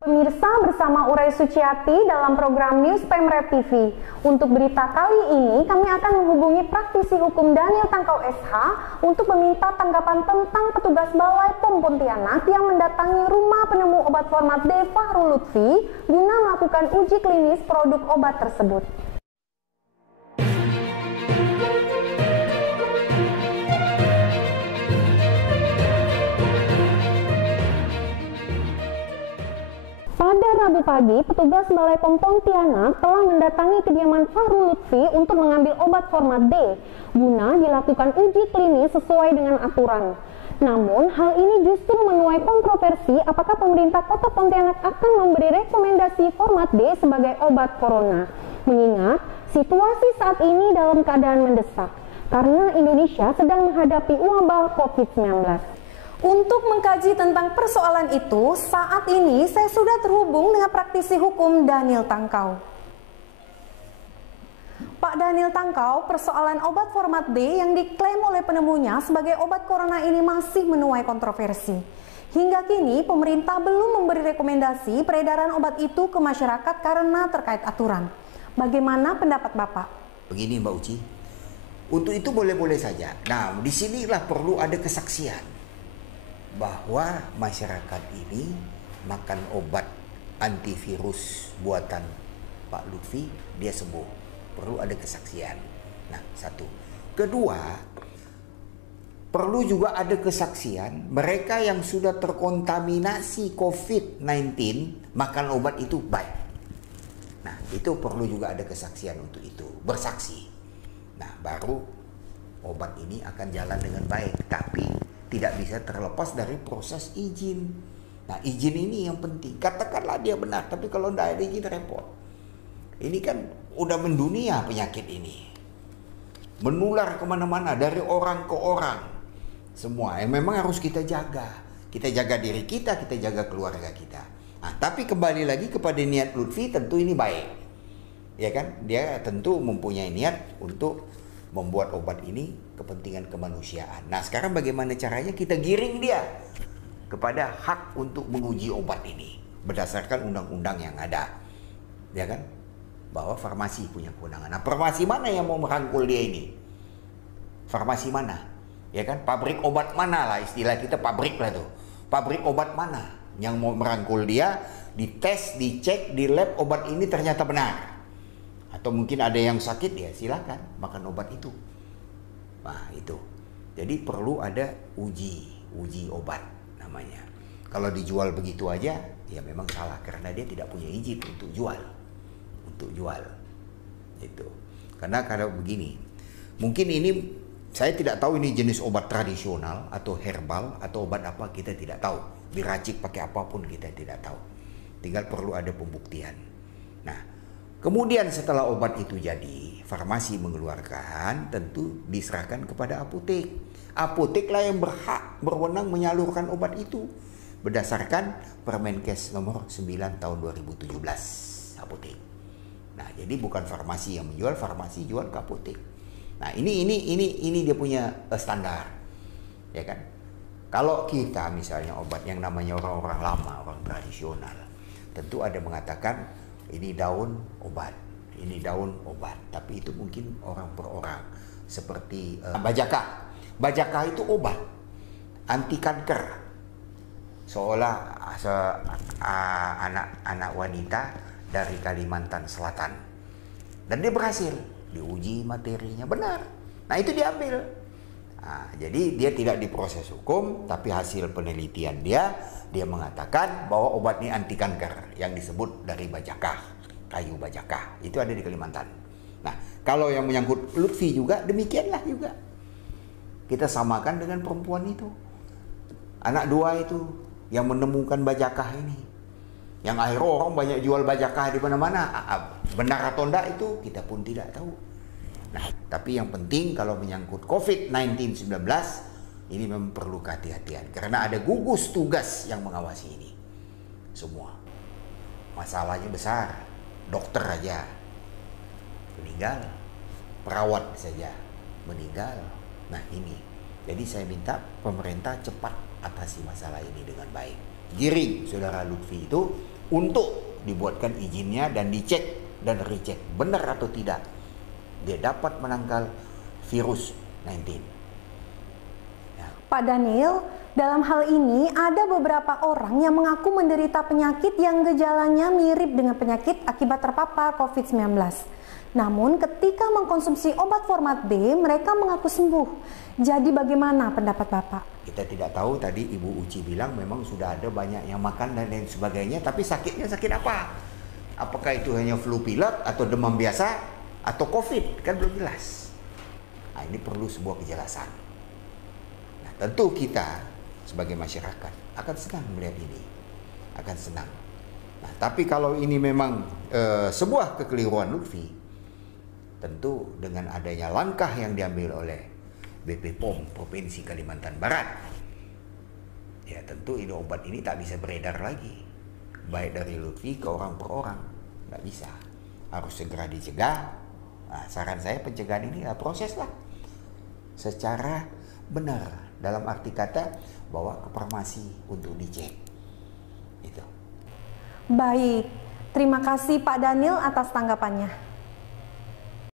Pemirsa, bersama Uray Suciati dalam program News Pemret TV. Untuk berita kali ini, kami akan menghubungi praktisi hukum Daniel Tangkau SH untuk meminta tanggapan tentang petugas Balai POM Pontianak yang mendatangi rumah penemu obat format D Fahrul Lutfi guna melakukan uji klinis produk obat tersebut. Pada Rabu pagi, petugas Balai POM Pontianak telah mendatangi kediaman Fahrul Lutfi untuk mengambil obat format D, guna dilakukan uji klinis sesuai dengan aturan. Namun, hal ini justru menuai kontroversi apakah pemerintah Kota Pontianak akan memberi rekomendasi format D sebagai obat corona. Mengingat situasi saat ini dalam keadaan mendesak, karena Indonesia sedang menghadapi wabah COVID-19. Untuk mengkaji tentang persoalan itu, saat ini saya sudah terhubung dengan praktisi hukum Daniel Tangkau. Pak Daniel Tangkau, persoalan obat format D yang diklaim oleh penemunya sebagai obat corona ini masih menuai kontroversi. Hingga kini, pemerintah belum memberi rekomendasi peredaran obat itu ke masyarakat karena terkait aturan. Bagaimana pendapat Bapak? Begini Mbak Uci, untuk itu boleh-boleh saja. Nah, disinilah perlu ada kesaksian bahwa masyarakat ini makan obat antivirus buatan Pak Lutfi, dia sembuh. Perlu ada kesaksian. Nah, satu. Kedua, perlu juga ada kesaksian mereka yang sudah terkontaminasi COVID-19 makan obat itu baik. Nah, itu perlu juga ada kesaksian untuk itu, bersaksi. Nah, baru obat ini akan jalan dengan baik, tapi tidak bisa terlepas dari proses izin. Nah, izin ini yang penting. Katakanlah dia benar, tapi kalau tidak ada izin repot. Ini kan udah mendunia penyakit ini. Menular kemana-mana, dari orang ke orang. Semua yang memang harus kita jaga. Kita jaga diri kita jaga keluarga kita. Nah, tapi kembali lagi kepada niat Lutfi, tentu ini baik. Ya kan? Dia tentu mempunyai niat untuk membuat obat ini kepentingan kemanusiaan. Nah, sekarang bagaimana caranya kita giring dia kepada hak untuk menguji obat ini berdasarkan undang-undang yang ada, ya kan? Bahwa farmasi punya kewenangan. Nah, farmasi mana yang mau merangkul dia ini? Farmasi mana? Ya kan? Pabrik obat mana lah, istilah kita pabrik lah tuh. Pabrik obat mana yang mau merangkul dia, dites, dicek di lab obat ini ternyata benar. Atau mungkin ada yang sakit, ya silakan makan obat itu. Nah, itu. Jadi perlu ada uji obat namanya. Kalau dijual begitu aja, ya memang salah karena dia tidak punya izin untuk jual. Itu. Karena kalau begini, mungkin ini saya tidak tahu ini jenis obat tradisional atau herbal atau obat apa, kita tidak tahu. Diracik pakai apapun kita tidak tahu. Tinggal perlu ada pembuktian. Nah, kemudian setelah obat itu jadi, farmasi mengeluarkan, tentu diserahkan kepada apotek. Apoteklah yang berwenang menyalurkan obat itu berdasarkan Permenkes nomor 9 tahun 2017. Apotek. Nah, jadi bukan farmasi yang menjual, farmasi jual ke apotek. Nah, ini dia punya standar. Ya kan? Kalau kita misalnya obat yang namanya orang-orang lama, orang tradisional, tentu ada mengatakan ini daun obat, ini daun obat. Tapi itu mungkin orang per orang. Seperti bajakah. Bajakah itu obat anti kanker. Seolah anak wanita dari Kalimantan Selatan. Dan dia berhasil. Diuji materinya benar. Nah, itu diambil. Nah, jadi dia tidak diproses hukum, tapi hasil penelitian dia mengatakan bahwa obat ini anti kanker yang disebut dari bajakah. Kayu bajakah, itu ada di Kalimantan. Nah, kalau yang menyangkut Lutfi juga demikianlah juga. Kita samakan dengan perempuan itu, anak dua itu yang menemukan bajakah ini, yang akhirnya orang banyak jual bajakah di mana-mana. Benar atau enggak itu kita pun tidak tahu. Nah, tapi yang penting kalau menyangkut COVID-19 ini memang perlu kehati-hatian karena ada gugus tugas yang mengawasi ini semua. Masalahnya besar. Dokter aja meninggal, perawat saja meninggal. Nah, ini. Jadi saya minta pemerintah cepat atasi masalah ini dengan baik. Giring saudara Lutfi itu untuk dibuatkan izinnya dan dicek dan recheck benar atau tidak dia dapat menangkal virus 19. Pak Daniel, dalam hal ini ada beberapa orang yang mengaku menderita penyakit yang gejalanya mirip dengan penyakit akibat terpapar COVID-19. Namun ketika mengkonsumsi obat format B, mereka mengaku sembuh. Jadi bagaimana pendapat Bapak? Kita tidak tahu, tadi Ibu Uci bilang memang sudah ada banyak yang makan dan lain sebagainya, tapi sakitnya sakit apa? Apakah itu hanya flu pilek atau demam biasa atau COVID? Kan belum jelas. Nah, ini perlu sebuah kejelasan. Nah, tentu kita sebagai masyarakat akan senang melihat ini. Akan senang. Nah, tapi kalau ini memang sebuah kekeliruan Lutfi, tentu dengan adanya langkah yang diambil oleh BP POM Provinsi Kalimantan Barat, ya tentu ini obat ini tak bisa beredar lagi, baik dari Lutfi ke orang per orang, nggak bisa, harus segera dicegah. Nah, saran saya pencegahan ini proses lah secara benar, dalam arti kata bawa ke farmasi untuk dicek. Itu. Baik, terima kasih Pak Daniel atas tanggapannya.